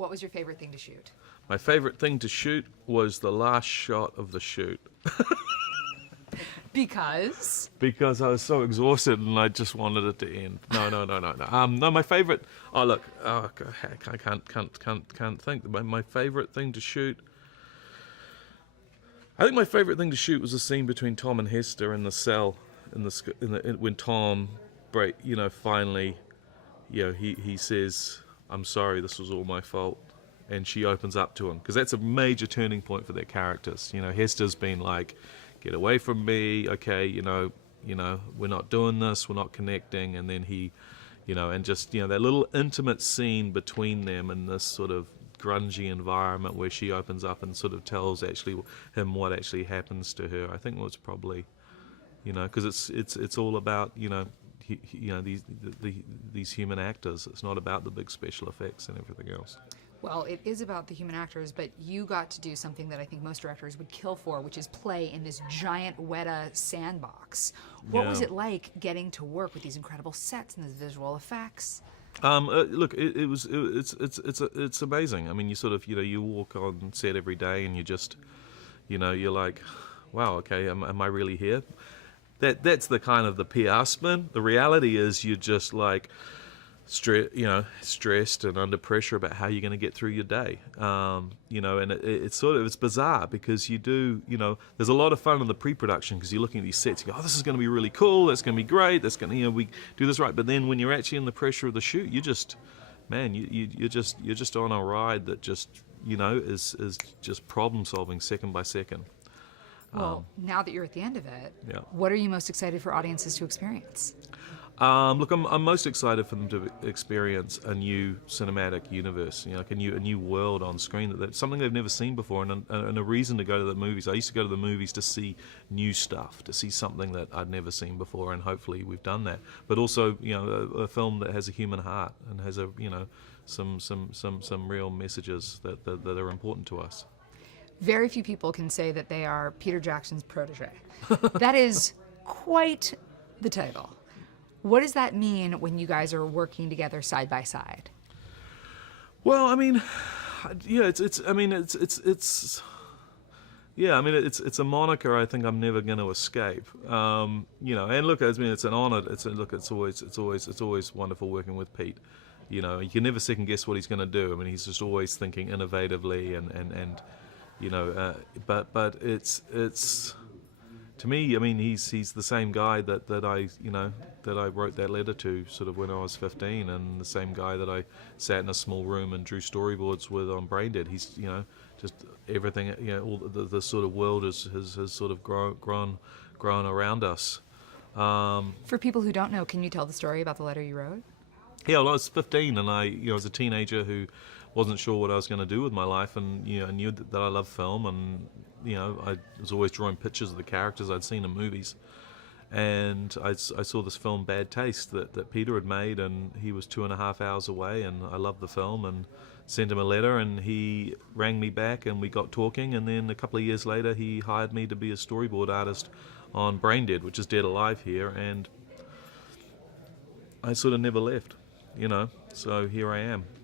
What was your favorite thing to shoot? My favorite thing to shoot was the last shot of the shoot. Because? Because I was so exhausted and I just wanted it to end. No, my favorite. Oh look, I can't think. My favorite thing to shoot. I think my favorite thing to shoot was the scene between Tom and Hester in the cell, when Tom, finally, he says, "I'm sorry, this was all my fault," and she opens up to him, because that's a major turning point for their characters. Hester's been like, "Get away from me, okay, we're not doing this, we're not connecting," and then he, and just, that little intimate scene between them in this sort of grungy environment where she opens up and sort of tells him what actually happens to her, I think was probably, because it's all about, these human actors. It's not about the big special effects and everything else. Well, it is about the human actors, but you got to do something that I think most directors would kill for, which is play in this giant Weta sandbox. What was it like getting to work with these incredible sets and these visual effects? Look, it's amazing. I mean, you sort of, you walk on set every day and you just, you're like, wow, okay, am I really here? That's the kind of the PR spin. The reality is you're just like, stressed and under pressure about how you're going to get through your day. And it's bizarre because you do, there's a lot of fun in the pre-production because you're looking at these sets, you go, oh, this is going to be really cool, that's going to be great, that's going to, we do this right. But then when you're actually in the pressure of the shoot, you just, man, you're just on a ride that just, is just problem solving second by second. Well, now that you're at the end of it, what are you most excited for audiences to experience? Look, I'm most excited for them to experience a new cinematic universe, like a new world on screen. That's something they've never seen before, and a reason to go to the movies. I used to go to the movies to see new stuff, to see something that I'd never seen before, and hopefully we've done that. But also, a film that has a human heart and has some real messages that are important to us. Very few people can say that they are Peter Jackson's protege. That is quite the title. What does that mean when you guys are working together side by side? Well, I mean, it's a moniker I think I'm never going to escape. And look, I mean, it's an honor. It's always wonderful working with Pete. You can never second guess what he's going to do. I mean, he's just always thinking innovatively but it's. To me, I mean, he's the same guy that I wrote that letter to sort of when I was 15, and the same guy that I sat in a small room and drew storyboards with on Braindead. He's just everything, all the sort of world has sort of grown around us. For people who don't know, can you tell the story about the letter you wrote? Yeah, well, I was 15, and I was a teenager who wasn't sure what I was going to do with my life, and knew that I loved film, and I was always drawing pictures of the characters I'd seen in movies, and I saw this film Bad Taste that Peter had made, and he was 2.5 hours away, and I loved the film and sent him a letter, and he rang me back and we got talking, and then a couple of years later he hired me to be a storyboard artist on Braindead, which is Dead Alive here, and I sort of never left, so here I am.